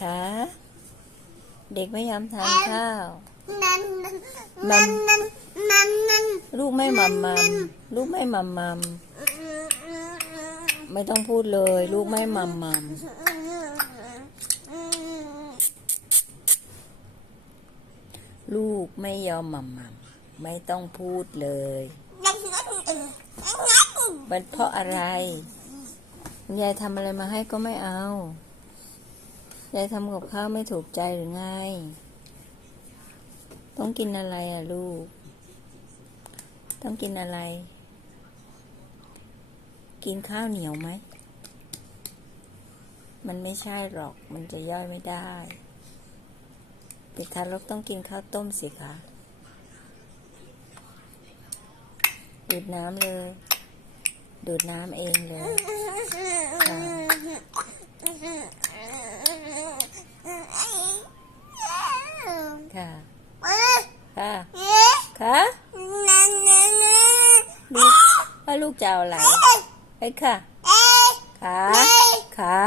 คะ เด็กไม่ยอมทานข้าวนั่นมันั่มนนั่นนั่นนั่นลูกไม่มัมมัมลูกไม่มัมมัมไม่ต้องพูดเลย ลูกไม่มัมมัมลูกไม่ยอมมัมมัมไม่ต้องพูดเลย มันเพราะอะไรยายทำอะไรมาให้ก็ไม่เอา ยายทำกับข้าวไม่ถูกใจหรือไง ต้องกินอะไรอะลูก ต้องกินอะไร กินข้าวเหนียวไหม มันไม่ใช่หรอก มันจะย่อยไม่ได้ เด็กทารกต้องกินข้าวต้มสิคะดูดน้ำเลย ดูดน้ำเองเลย ค่ะ ค่ะค่ะลูกว่าลูกจะเอาอะไรไปค่ะขาขา